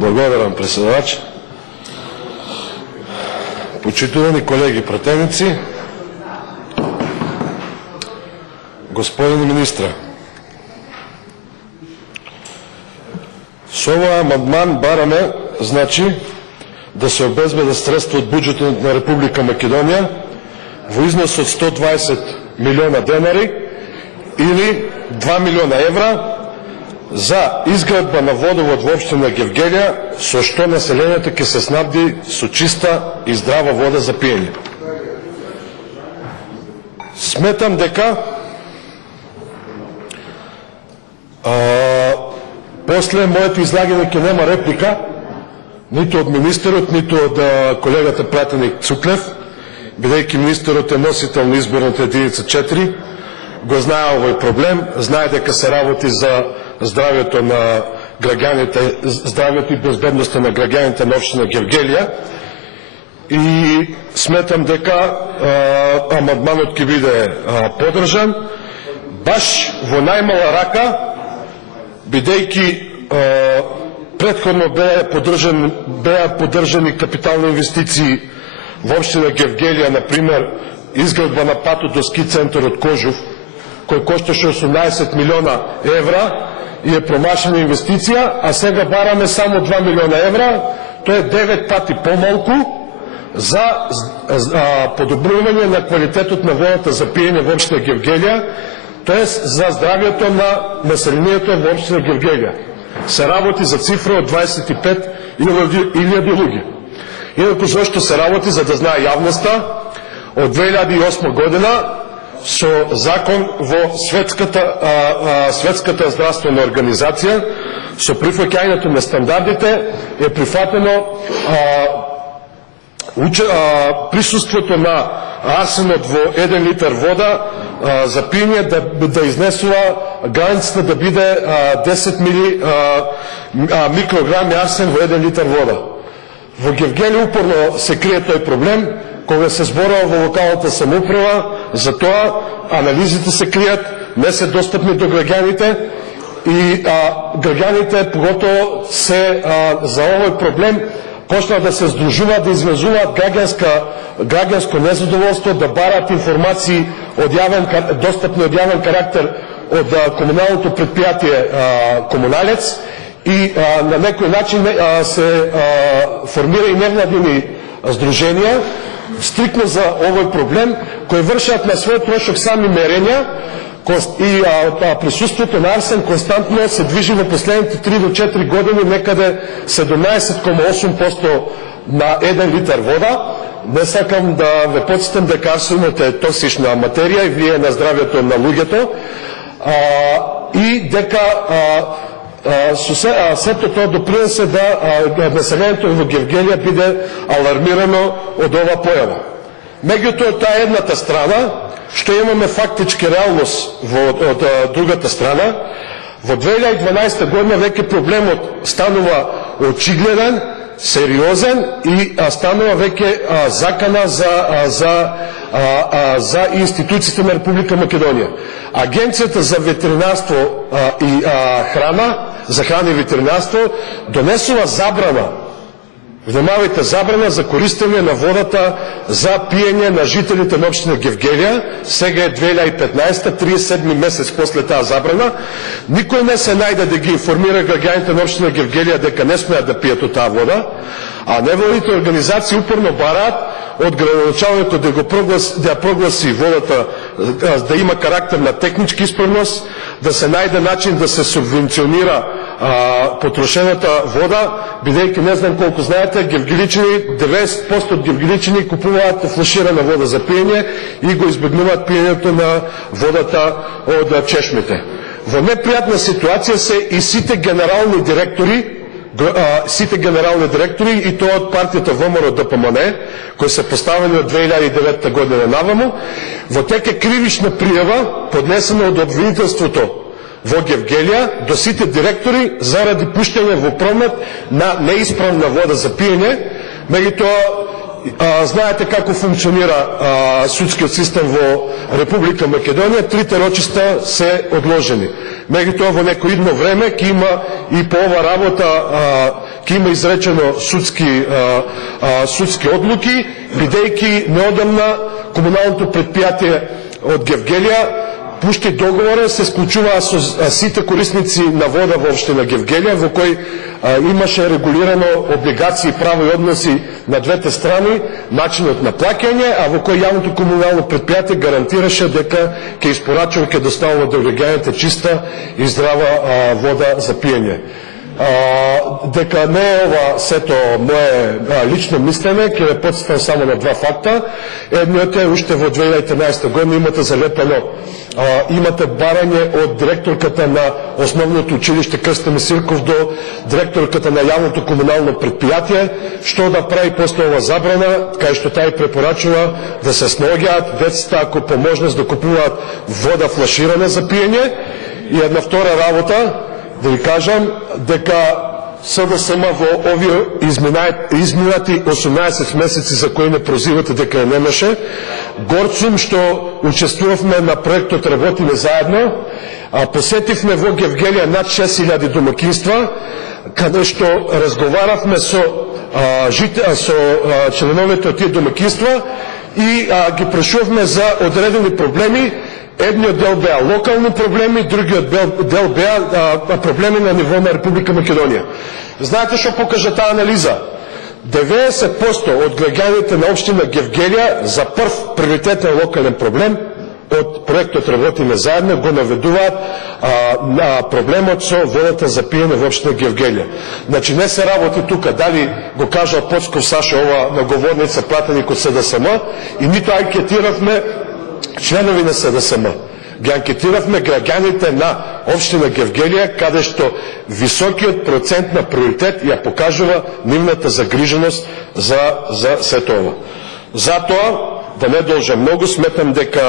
Благодарам, председавач. Почитувани колеги пратеници, господин министра, с ова амандман бараме, да се обезбедат средства от бюджета на Република Македонија во износ од 120 милиона денари или 2 милиона евра за изградба на водовод во општина Гевгелија, со што населението ќе се снабди со чиста и здрава вода за пиење. Сметам дека после моето излагање ќе нема реплика ниту од министерот, ниту од колегата пратеник Цуклев, бидејќи министерот е носител на изборната единица 4, го знае овој проблем, знае дека се работи за здравјето на граѓаните, здравјето и безбедноста на граѓаните на општина Гевгелија, и сметам дека амандманот ќе биде поддржан баш во најмала рака, бидејќи предходно беа поддржани капитални инвестиции во општина Гевгелија, например изградба на патот до ски центарот Кожув, кој кошташе 18 милиона евра и е промашена инвестиција, а сега бараме само 2 милиона евра, тоа е 9 пати помалку за подобрување на квалитетот на водата за пиење во општина Гевгелија, тоа е за здравјето на населението во општина Гевгелија. Се работи за цифра од 25.000 луѓе. Инаку зашто се работи, за да знае јавноста, од 2008 година со закон во Светската здравствена организација, со прифаќањето на стандардите е прифатено присуството на арсенот во 1 литар вода за пиење да изнесува границата да биде 10 микрограми арсен во 1 литар вода. Во Гевгелија упорно се крие тој проблем, кога се зборува во локалната самоуправа, за тоа анализите се кријат, не се достапни до граѓаните и граѓаните поготово се за овој проблем почнаа да се здружуваат, да изразуваат граѓанско незадоволство, да бараат информации достапни од јавен карактер од комуналното предпријатие Комуналец и на некој начин се формира и невладини здруженија стрикно за овој проблем, кои вршат на свој трошок сами мерења и присуството на арсен константно се движи во последните 3 до 4 години некаде 17,8% на 1 литар вода. Не сакам да ве потсетам дека арсенот е токсична материја и влие на здравјето на луѓето и дека сето тоа допринесе да населението во Гевгелија биде алармирано од ова појава. Меѓутоа, таа е едната страна, што имаме фактички реалност од другата страна. Во 2012 година веќе проблемот станува очигледен, сериозен и станува веќе закана за институциите на Република Македонија. Агенцијата за ветеринарство и храна, за храна и ветеринарство, донесува забрана, внимавајте, забрана за користење на водата за пиење на жителите на општина Гевгелија. Сега е 2015, 37 месец после таа забрана. Никој не се најде да ги информира граѓаните на општина Гевгелија дека не смеат да пијат од таа вода, а неволните организации упорно бараат од градоначалникот да прогласи водата да има карактер на техничка исправност, да се најде начин да се субвенционира потрошената вода, бидејќи не знам колку знаете, гевгеличани, 90% од гевгеличани купуваат флаширана вода за пиење и го избегнуваат пиењето на водата од чешмите. Во непријатна ситуација се и сите генерални директори и тоа од партијата ВМРО ДПМН, кои се поставени од 2009 година наваму, во тека кривична пријава поднесена од обвинителството во Гевгелија до сите директори заради пуштење во промет на неисправна вода за пиење. Меѓутоа, знаете како функционира судскиот систем во Република Македонија, трите рочиста се одложени. Меѓутоа во некој идно време ќе има и по ова работа ќе има изречено судски одлуки, бидејќи неодамна комуналното предпријатие од Гевгелија пушти договора, се склучуваа со сите корисници на вода во општина Гевгелија, во кој имаше регулирано облигации, право и односи на двете страни, начинот на плаќање, а во кој јавното комунално предпријатие гарантираше дека ќе испорачува, ќе доставува до граѓаните чиста и здрава вода за пиење. Дека не е ова сето мое лично мислење, ќе ве потсетам само на два факта. Едниот е уште во 2013 година имате залепено, имате барање од директорката на основното училиште Крстен Месирков до директорката на јавното комунално предпријатие, што да прави после ова забрана, кај што тај препорачува да се снаоѓаат децата ако по можност да купуваат вода флаширана за пиење. И една втора работа, да ви кажам дека СДСМ во овие изминати 18 месеци за кои не прозивате дека немаше, горд сум што учествувавме на проектот Работиме заедно, посетивме во Гевгелија над 6000 домакинства, каде што разговаравме со членовете од тие домакинства и ги прашувавме за одредени проблеми. Едниот дел беа локални проблеми, другиот дел беа проблеми на ниво на Република Македонија. Знаете што покажа таа анализа? 90% од граѓаните на општина Гевгелија за прв приоритетен локален проблем од проектот Работиме заедно го наведуваат на проблемот со водата за пиење во општина Гевгелија. Значи не се работи тука дали го кажа Поцков Саша ова на говорница пратеник од СДСМ и нито анкетиравме членови на СДСМ. Ги анкетиравме граѓаните на општина Гевгелија, каде што високиот процент на приоритет ја покажува нивната загриженост за сето ова. Затоа, да не должам многу, сметам дека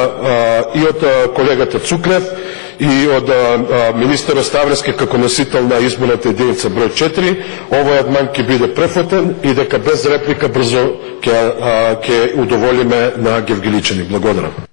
и од колегата Цуклев и од министерот Ставрески како носител на изборната единица број 4, овој адман ќе биде префатен и дека без реплика брзо ќе удоволиме на гевгеличани. Благодарам.